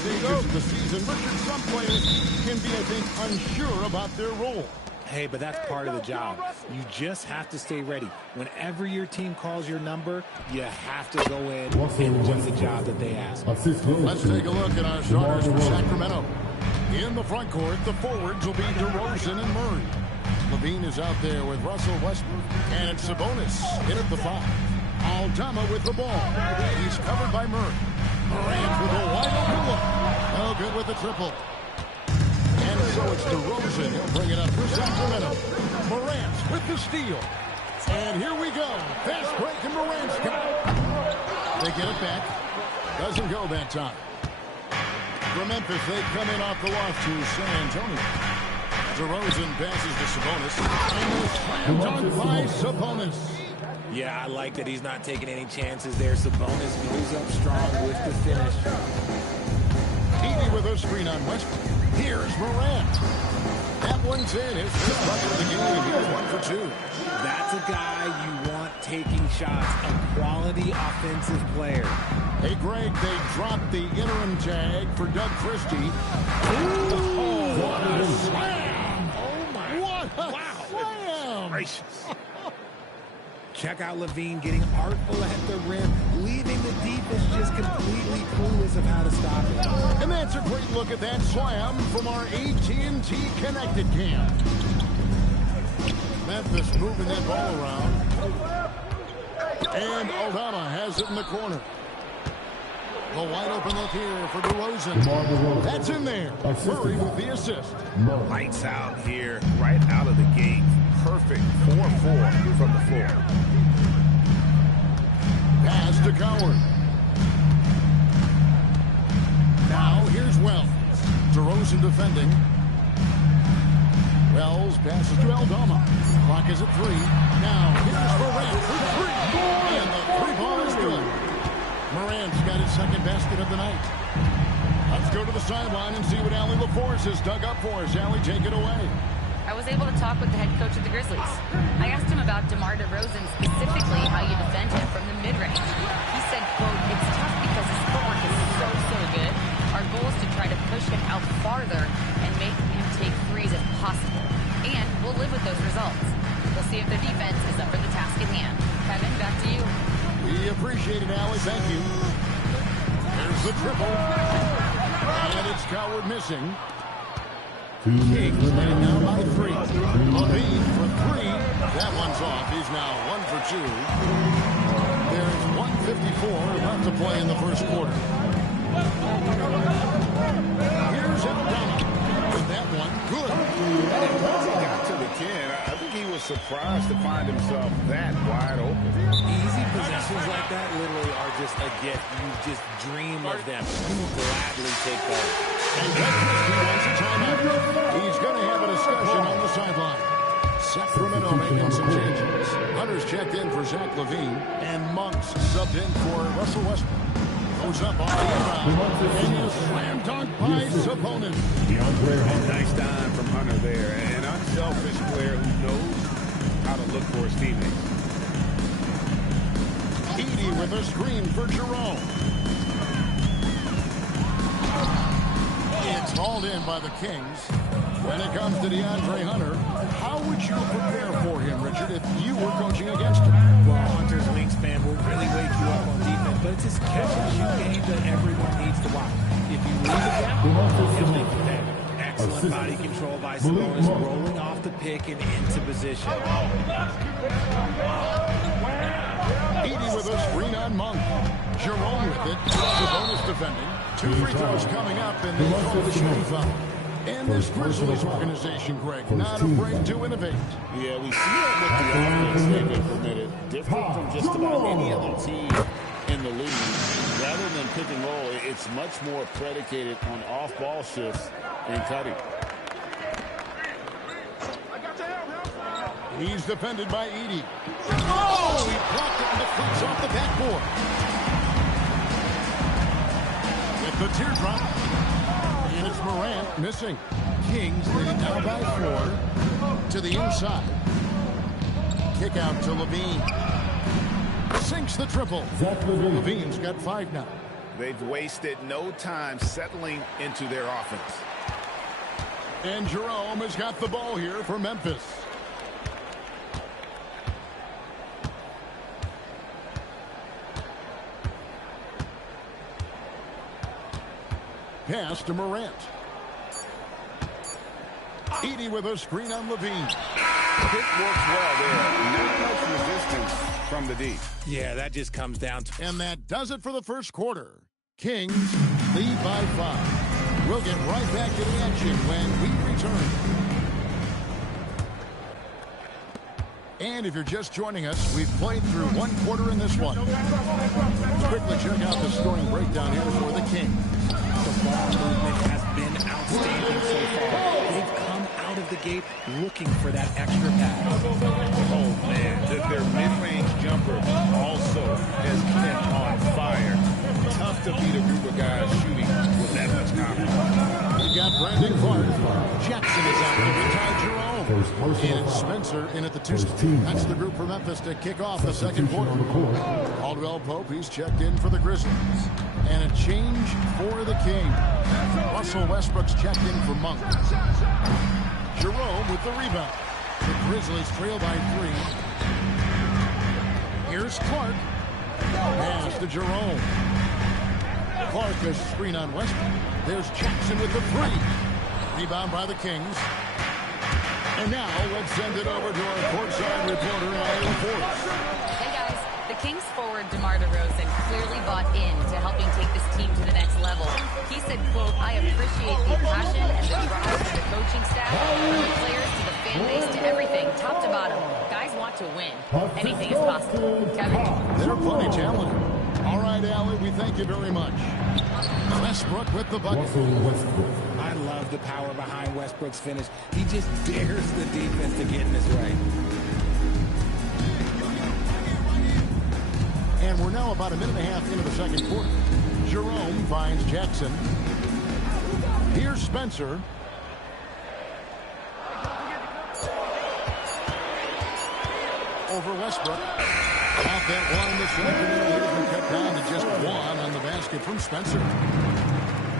stages of the season, Richard, some players can be, I think, unsure about their role. Hey, but that's part of the job. You just have to stay ready. Whenever your team calls your number, you have to go in and do the job that they ask. Let's take a look at our starters for Sacramento. In the front court, the forwards will be DeRozan and Murray. Levine is out there with Russell Westbrook. And it's Sabonis in at the 5. Aldama with the ball. He's covered by Murray. Morant with a wide open look. No good with the triple. And so it's DeRozan. He'll bring it up for Sacramento. Morant with the steal. And here we go. Fast break and Morant's got it. They get it back. Doesn't go that time. For Memphis, they come in off the loss to San Antonio. DeRozan passes to Sabonis. And the slam dunk by Sabonis. Yeah, I like that he's not taking any chances there. Sabonis moves up strong with the finish. Edey with a screen on Westbrook. Here's Morant. That one's in. His first bucket of the game. He's 1 for 2. That's a guy you want taking shots. A quality offensive player. Hey, Greg, they dropped the interim tag for Doug Christie. Oh, what a slam! Oh, my. What a slam! Gracious. Check out Levine getting artful at the rim, leaving the defense just completely clueless of how to stop it. And that's a great look at that slam from our AT&T Connected cam. Memphis moving that ball around. And Aldama has it in the corner. The wide open look here for DeRozan. That's in there. Murray with the assist. Lights out here, right out of the gate. Perfect 4-4 from the floor. Pass to Coward. Now here's Wells. DeRozan defending. Wells passes to Aldama. Clock is at 3. Now here's Morant for 3. And the 3-ball is good. Morant's got his second basket of the night. Let's go to the sideline and see what Allie LaForce has dug up for us. Allie, take it away. I was able to talk with the head coach of the Grizzlies. I asked him about DeMar DeRozan, specifically how you defend him from the mid-range. He said, quote, "It's tough because his footwork is so good. Our goal is to try to push him out farther and make him take threes if possible. And we'll live with those results. We'll see if the defense is up for the task at hand." Kevin, back to you. We appreciate it, Allie. Thank you. There's the triple. And it's Coward missing. Kings leading now by 3. Levine for 3. That one's off. He's now 1 for 2. There's 1:54 left to play in the first quarter. Here's Aldama. With that one, good. Once he got to the 10, I think he was surprised to find himself that wide open. Easy possessions like that literally are just a gift. You just dream of them. You will gladly take those. And Doug Christie wants a timeout. He's going to have a discussion on the sideline. Sacramento making some changes. Hunter's checked in for Zach Levine, and Monk's subbed in for Russell Westbrook. Goes up on the inbound, and a slam dunk by Sabonis. Nice dime from Hunter there. An unselfish player who knows how to look for his teammates. Edey with a screen for Jerome. It's hauled in by the Kings. When it comes to DeAndre Hunter, how would you prepare for him, Richard, if you were coaching against him? Well, Hunter's wingspan will really wake you up on defense, but it's his catch-and-shoot game that everyone needs to watch. If you lose a gap, he'll make you pay. Excellent body control by Sabonis, rolling off the pick and into position. Edey with a screen on Monk. Jerome with it. Sabonis defending. 2 free throws coming up, and they call the shooting foul. And this Grizzlies organization, Greg, not afraid to innovate. Yeah, we see it with the offense they've implemented. Different from just about any other team in the league. Rather than pick and roll, it's much more predicated on off-ball shifts and cutting. He's defended by Edey. Oh, he blocked it and deflects off the backboard. With the teardrop. And it's Morant missing. Kings leading now by 4 to the inside. Kick out to Levine. Sinks the triple. Levine's got 5 now. They've wasted no time settling into their offense. And Jerome has got the ball here for Memphis. Pass to Morant. Edie with a screen on Levine. Pick works well there. Not much resistance from the D. Yeah, that just comes down to... And that does it for the first quarter. Kings lead by 5. We'll get right back to the action when we return. And if you're just joining us, we've played through one quarter in this one. Let's quickly check out the scoring breakdown here for the Kings. The ball movement has been outstanding so far. They've come out of the gate looking for that extra pass. Oh, man. Their mid-range jumper also has been on fire. Tough to beat a group of guys shooting with that much confidence. We got Brandon Clark. Jackson is out there with Ty Jerome. And Spencer in at the 2. That's the group for Memphis to kick off the second quarter. Caldwell Pope, he's checked in for the Grizzlies. And a change for the Kings. Russell Westbrook's checked in for Monk. Jerome with the rebound. The Grizzlies trail by 3. Here's Clark. Pass to Jerome. Clark has screen on Westbrook. There's Jackson with the 3. Rebound by the Kings. And now let's send it over to our courtside reporter, Alan Forrest. Hey guys, the Kings forward DeMar DeRozan clearly bought into helping take this team to the next level. He said, quote, "I appreciate the passion and the drive of the coaching staff, from the players to the fan base to everything, top to bottom. Guys want to win. Anything is possible." Kevin? They're plenty talented. All right, Allie, we thank you very much. Westbrook with the bucket. I love the power behind Westbrook's finish. He just dares the defense to get in his way. And we're now about a minute and a half into the second quarter. Jerome finds Jackson. Here's Spencer. Over Westbrook. Off that one, the Sacramento Kings cut down to just 1 on the basket from Spencer.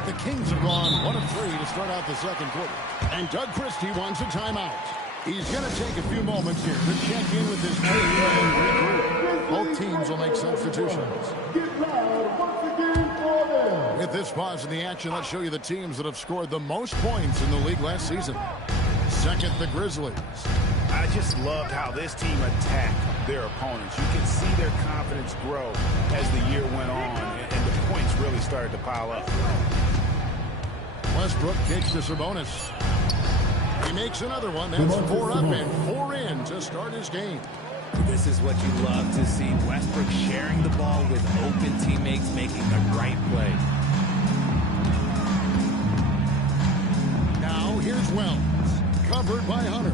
The Kings have gone 1 of 3 to start out the second quarter. And Doug Christie wants a timeout. He's going to take a few moments here to check in with his team and regroup. Both teams will make substitutions. With this pause in the action, let's show you the teams that have scored the most points in the league last season. Second, the Grizzlies. I just loved how this team attacked their opponents. You could see their confidence grow as the year went on, and the points really started to pile up. Westbrook kicks to Sabonis. He makes another one. That's 4 up and 4 in to start his game. This is what you love to see. Westbrook sharing the ball with open teammates, making the right play. Now here's Wells. Covered by Hunter.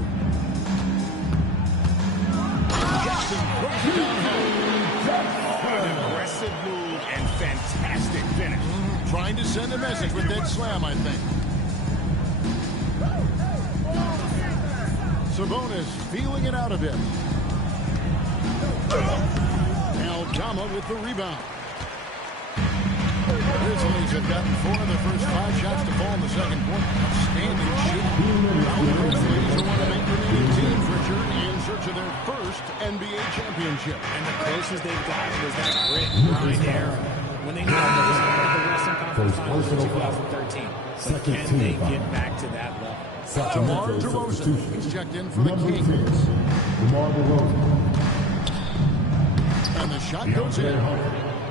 Jackson throws it down home. An aggressive move and fantastic finish. Trying to send a message with that slam, I think. Sabonis feeling it out a bit. Aldama with the rebound. Grizzlies have gotten 4 of their first 5 shots to fall in the second quarter. Outstanding shooting. Now the Grizzlies are one of 8 remaining teams, Richard, in search of their first NBA championship. And the closest they've gotten was that grit grind era when they knew they was going to the Western Conference Finals in 2013. But can they get back to that level? DeMar DeRozan. He's checked in for the Kings. And the shot goes in.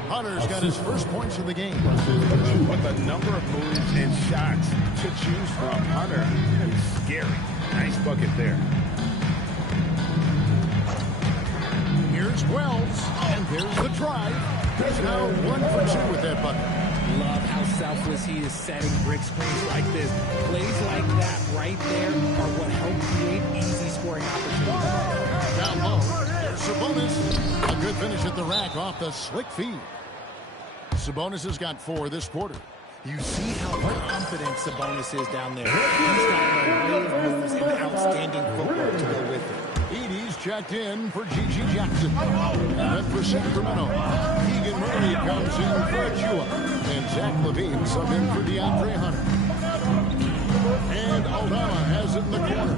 Hunter's got his first points of the game. With a number of moves and shots to choose from, Hunter is scary. Nice bucket there. Here's Wells, and there's the drive. He's now 1 for 2 with that bucket. Love how selfless he is setting brick screens like this. Plays like that right there are what help create easy scoring opportunities. Down low, there's Sabonis. A good finish at the rack off the slick feed. Sabonis has got 4 this quarter. You see how confident Sabonis is down there. He's got a wave moves and outstanding footwork to go with it. Edie's checked in for Gigi Jackson. And then for Sacramento, Keegan Murray comes in for Achua. And Zach LaVine sub in for DeAndre Hunter. And Aldama has it in the corner.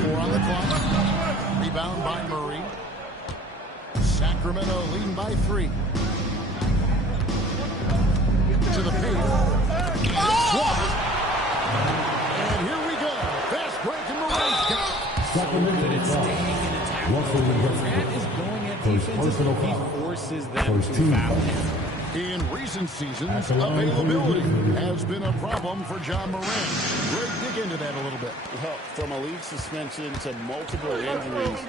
4 on the clock. Rebound by Murray. Sacramento leading by 3. To the paint. Swapped. And here we go. Fast break in Morant's got. But it's staying in attack. Morant is going at defense and he forces them to foul him. In recent seasons, availability has been a problem for John Morant. Greg, dig into that a little bit. Well, from a league suspension to multiple injuries,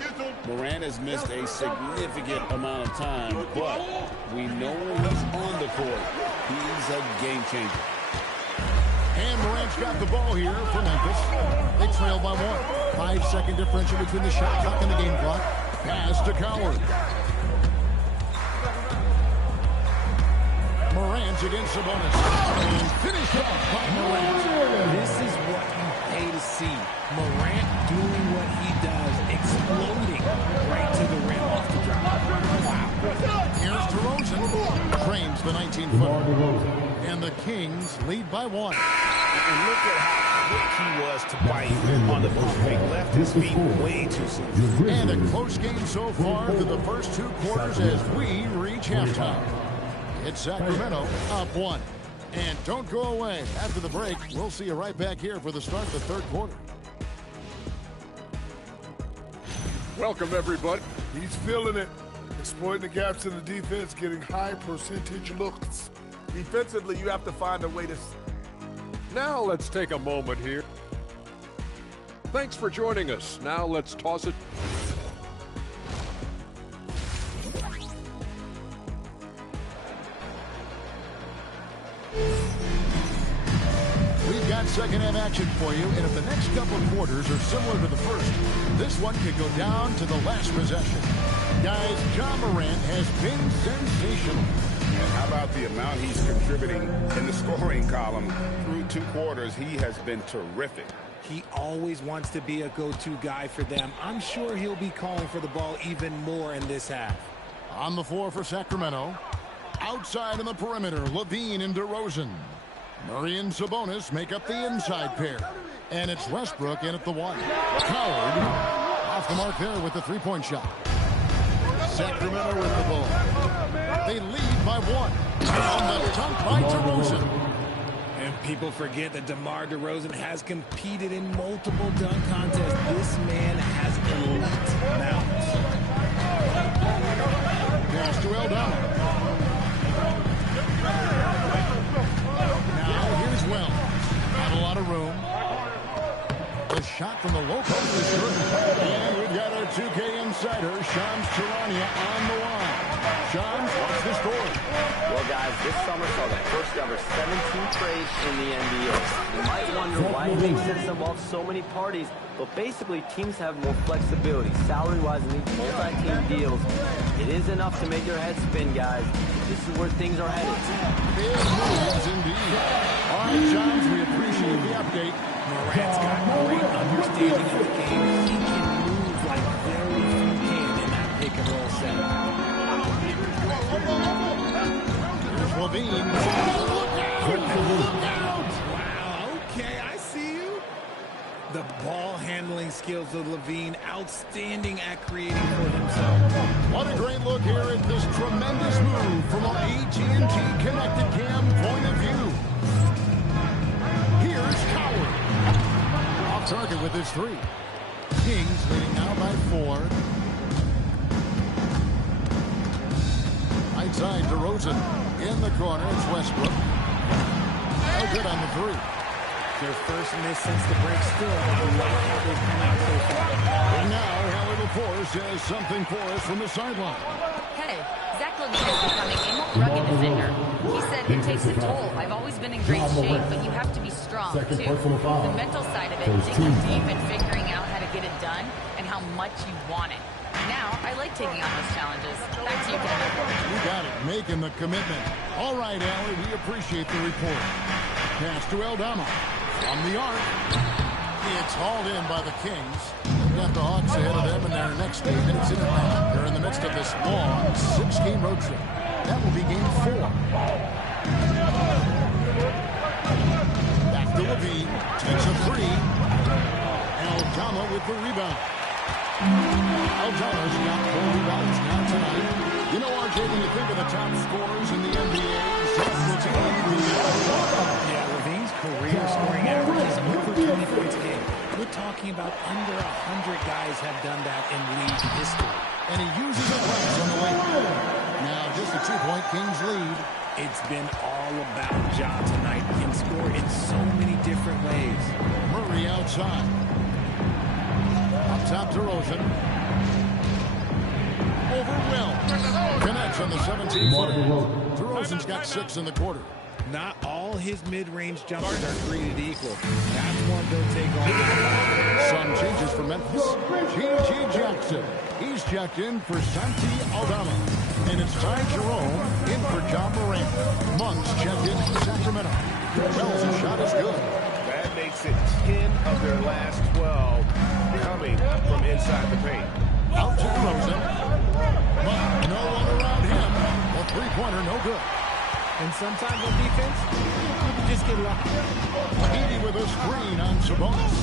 Morant has missed a significant amount of time, but we know when he's on the court, he's a game changer. And Morant's got the ball here for Memphis. They trail by 1. 5-second differential between the shot clock and the game clock. Pass to Coward. Morant against Sabonis. And finished off by Morant. This is what you pay to see. Morant doing what he does, exploding right to the rim off the drop. Wow. Here's DeRozan. Trains the 19-footer. And the Kings lead by 1. And look at how quick he was to bite on the ball. He left his feet way too soon. And a close game so far through the first 2 quarters as we reach halftime. It's Sacramento up 1. And don't go away. After the break, we'll see you right back here for the start of the 3rd quarter. Welcome, everybody. He's feeling it. Exploiting the gaps in the defense, getting high percentage looks. Defensively, you have to find a way to... Now let's take a moment here. Thanks for joining us. Now let's toss it. We've got second half action for you, and if the next couple of quarters are similar to the first, this one could go down to the last possession. Guys, John Morant has been sensational. And how about the amount he's contributing in the scoring column? Through 2 quarters, he has been terrific. He always wants to be a go-to guy for them. I'm sure he'll be calling for the ball even more in this half. On the floor for Sacramento. Outside in the perimeter, LaVine and DeRozan. Murray and Sabonis make up the inside pair. And it's Westbrook in at the 1. Coward off the mark there with the 3-point shot. Sacramento with the ball. They lead by 1. On the dunk by DeRozan. And people forget that DeMar DeRozan has competed in multiple dunk contests. This man has elite mounts. Pass to Aldama. Now here's Wells. Not a lot of room. The shot from the low post is good. And we've got our 2K insider, Shams Charania, on the line. Shams, what's the story? Well, guys, this summer saw the first ever 17 trades in the NBA. You might wonder why it makes sense to involve so many parties, but basically teams have more flexibility salary-wise in these multi-team deals. It is enough to make your head spin, guys. This is where things are headed. Big moves indeed. All right, Shams, we appreciate the update. Morant's got great understanding of the game. He can move like very few can in that pick and roll set. Here's LaVine. Look out! Wow, okay, I see you. The ball handling skills of LaVine, outstanding at creating for himself. What a great look here at this tremendous move from an AT&T Connected Cam point of view. Here's Coward. Off target with his 3. Kings leading now by 4. Right side, DeRozan. In the corner, it's Westbrook. No good on the 3. Their first miss since the break still. I like how they've come out so far. And now, Howard LaForce has something for us from the sideline. Hey, Zach LaVine is becoming a more rugged defender. He said it takes a toll. I've always been in great shape, but you have to be strong, too. The mental side of it, digging deep and figuring out how to get it done and how much you want it. Now, I like taking on those challenges. Back to you, Kevin. You got it, making the commitment. All right, Allie, we appreciate the report. pass to Aldama. From the arc. It's hauled in by the Kings. They've got the Hawks ahead of them in their next game, and it's in Atlanta. They're in the midst of this long 6-game road trip. That will be game 4. Back to Levine. Takes a 3. Aldama with the rebound. Aldama's got 4 rebounds now tonight. You know, RJ, when you think of the top scorers in the NBA, Levine's career scoring average is over 20 points a game. We're talking about under 100 guys have done that in league history. And he uses it once on the way. Now just a 2-point Kings lead. It's been all about Ja tonight. Can score in so many different ways. Murray outside. Up top to Rosen. Over Will. Connects on the 17-footer. DeRozan's got 6 in the quarter. Not all his mid-range jumpers are created equal. That's one they'll take on. Some changes for Memphis. G.G. Jackson. He's checked in for Santi Aldama. And it's Ty Jerome in for John Morant. Monk's checked in for Sacramento. Wells' shot is good. That makes it 10 of their last 12 coming from inside the paint. Out to DeRozan. But no one around him. A three-pointer, no good. And sometimes on defense, you can just get lucky. Heaney with a screen on Sabonis.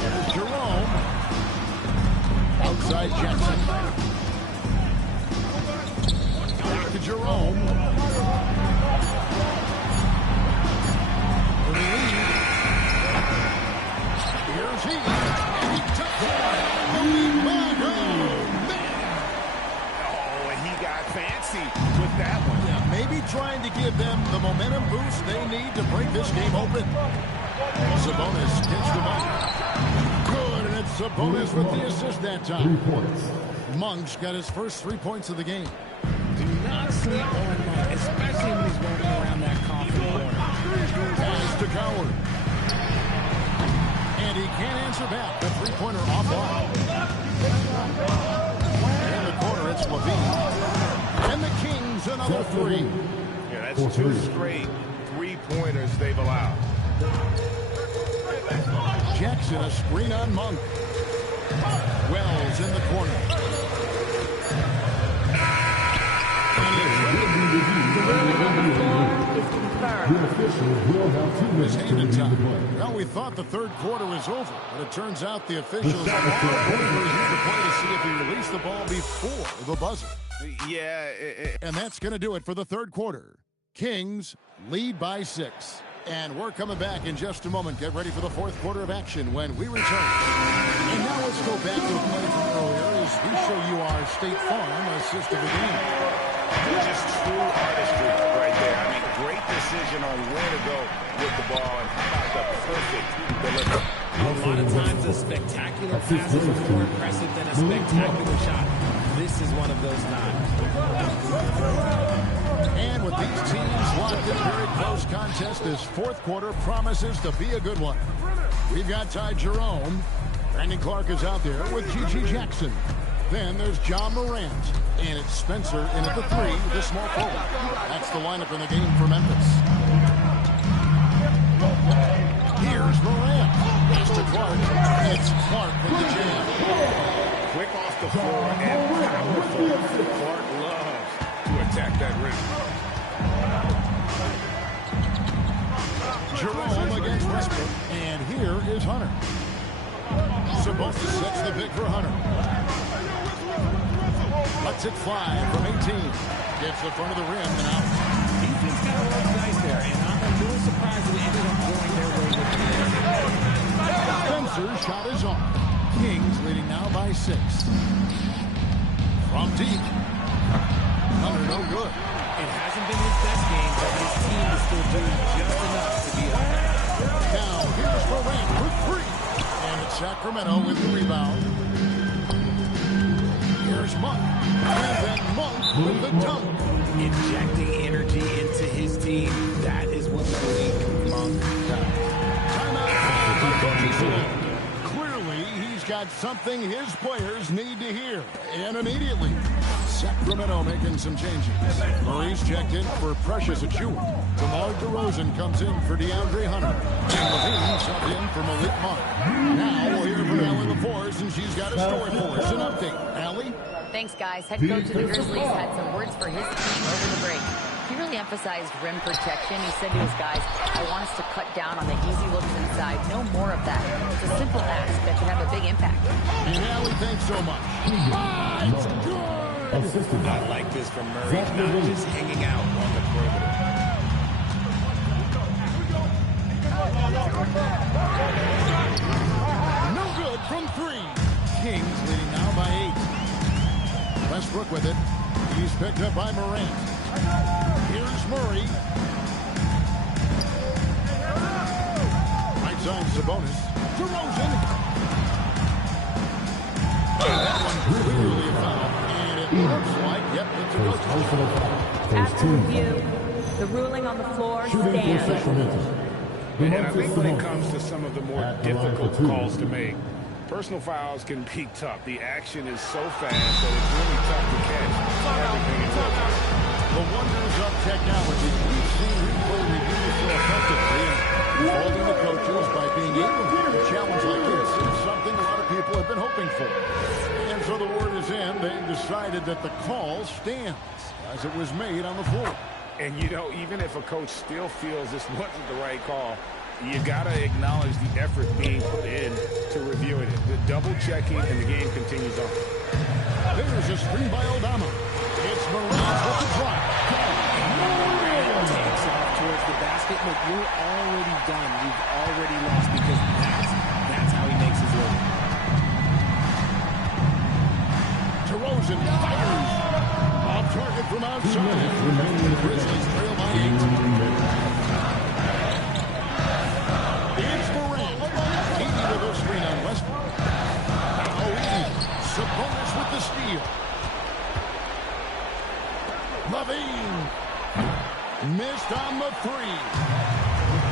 Here's Jerome. Outside Jackson. Back to Jerome. For the lead. Here's he. And he took it. Fancy with that one. Yeah, maybe trying to give them the momentum boost they need to break this game open. Sabonis gets the money. Good, and it's Sabonis with the assist that time. 3 points. Monk's got his first 3 points of the game. Do not sleep on Monk, especially when he's running around that confident corner. Pass to Coward. And he can't answer back. The three-pointer offline. In the corner, it's Levine. And the Kings another 3. Yeah, that's 2 straight three-pointers they've allowed. Jackson a screen on Monk. Wells in the corner. His hand in time. Well, we thought the third quarter was over, but it turns out the officials are going to use the play to see if he released the ball before the buzzer. Yeah. And that's going to do it for the third quarter. Kings lead by 6. And we're coming back in just a moment. Get ready for the fourth quarter of action when we return. And now let's go back to a play from earlier as we show you our State Farm assist of the game. Just true artistry right there. I mean, great decision on where to go with the ball, and how about the perfect delivery. A lot of times a spectacular pass is more impressive than a spectacular shot. This is one of those times. And with these teams locked in a very close contest, this fourth quarter promises to be a good one. We've got Ty Jerome. Brandon Clark is out there with G.G. Jackson. Then there's John Morant. And it's Spencer in at the 3, the small forward. That's the lineup in the game for Memphis. Here's Morant. Pass to Clark. It's Clark with the jam. Quick off the floor and powerful. Clark loves to attack that rim. Jerome against Westbrook. And here is Hunter. Sabonis sets the pick for Hunter. Lets it fly from 18. Gets the front of the rim and out. Defense got a little nice there, and I'm a little surprised that it ended up going their way with the Spencer's shot is on. Kings leading now by 6. From deep. Hunter no good. It hasn't been his best game, but his team is still doing just enough to be up. Now here's Morant with 3. And it's Sacramento with the rebound. Here's Monk. And then Monk with the dunk. Injecting energy into his team. That is what Malik Monk does. Timeout. Clearly, he's got something his players need to hear. And immediately, Sacramento making some changes. Murray's checked in for Precious Achiuwa. DeMar DeRozan comes in for DeAndre Hunter. And Levine subbed in for Malik Monk. Now we'll hear from Allie LaForce, and she's got a story for us. An update. Allie? Thanks, guys. Head coach of the Grizzlies had some words for his team over the break. He really emphasized rim protection. He said to his guys, I want us to cut down on the easy looks inside. No more of that. It's a simple ask that can have a big impact. And Allie, thanks so much. It's good. I like this from Murray, not just hanging out on the perimeter. No good from three. Kings leading now by 8. Westbrook with it. He's picked up by Morant. Here's Murray. Right side Sabonis. DeRozan. That one clearly a foul. And it looks like, yep, it's a go-to. After review, the ruling on the floor stands. And I think when it comes to some of the more difficult calls to make, personal fouls can be tough. The action is so fast that it's really tough to catch everything it looks. The wonders of technology. We've seen replay reviews so effectively, and holding the coaches by being able to do a challenge like this is something a lot of people have been hoping for. And so the word is in. They've decided that the call stands as it was made on the floor. And, you know, even if a coach still feels this wasn't the right call, you got to acknowledge the effort being put in to reviewing it. The double-checking, and the game continues on. There's a screen by Aldama. It's Morant with the drop. Morant takes off towards the basket. Look, you're already done. You've already lost because that's how he makes his living. DeRozan fires. Off target from outside. The Grizzlies trail by 8. It's Morant. Easy with a screen on Westbrook. Now Sabonis with the steal. Levine. Missed on the 3.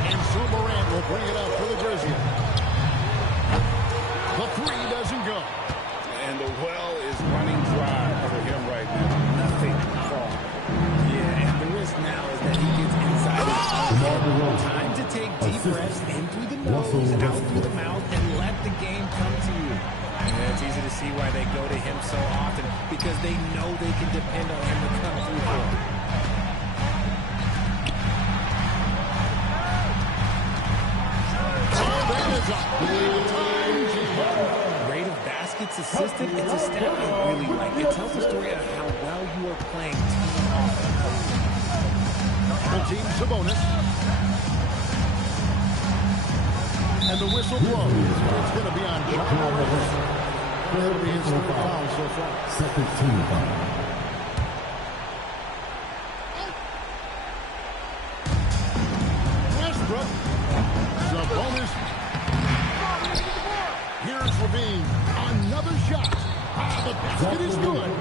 And so Morant will bring it up for the Grizzlies. The 3 doesn't go. And the well is running dry for him right now. Nothing wrong. Yeah, and the risk now is that he gets inside his own. Time to take deep breaths in through the nose, out through the mouth, and let the game come to you. Yeah, it's easy to see why they go to him so often, because they know they can depend on him to come through for them. Rate of baskets assisted, it's a stat I really like. It tells the story of how well you are playing team offense. Double team Sabonis. And the whistle blows. It's going to be on John Morant. That'll be his third foul so far. Second team foul. Westbrook. Sabonis. Here's Levine. Another shot. The basket is good.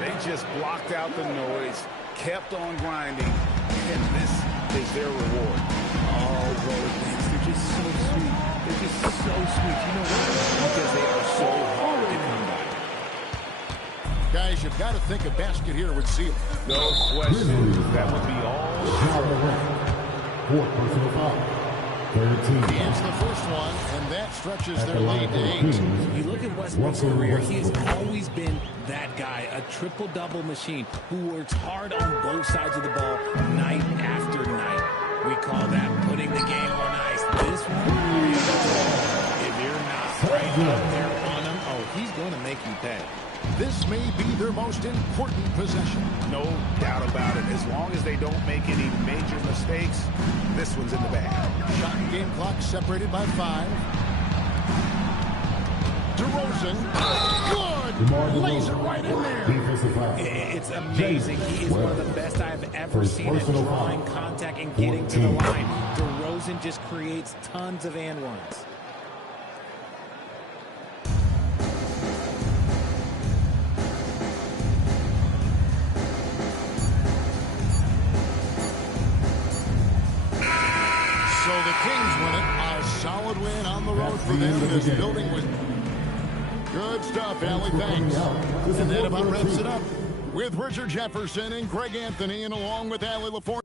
They just blocked out the noise, kept on grinding, and this is their reward. Oh, road fans, they're just so sweet. They're just so sweet. You know why? Because they are so hard to come by. Guys, you've got to think a basket here would seal it. No question. That would be all. Fourth personal foul. Third team He hits the first one, and that stretches their lead to 8. You look at Westbrook's career, he has always been that guy, a triple-double machine who works hard on both sides of the ball night after night. We call that putting the game on ice. This one, if you're not right up there on him, oh, he's going to make you pay. This may be their most important possession. No doubt about it. As long as they don't make any major mistakes, this one's in the bag. Shot and game clock separated by 5. DeRozan. Good. Lays it right in there. It's amazing. He is one of the best I've ever seen at drawing contact and getting to the line. DeRozan just creates tons of and ones. So the Kings win it. A solid win on the road for them in this building win. Good stuff, Allie. Thanks. And that about wraps it up. with Richard Jefferson and Greg Anthony, and along with Allie LaForge.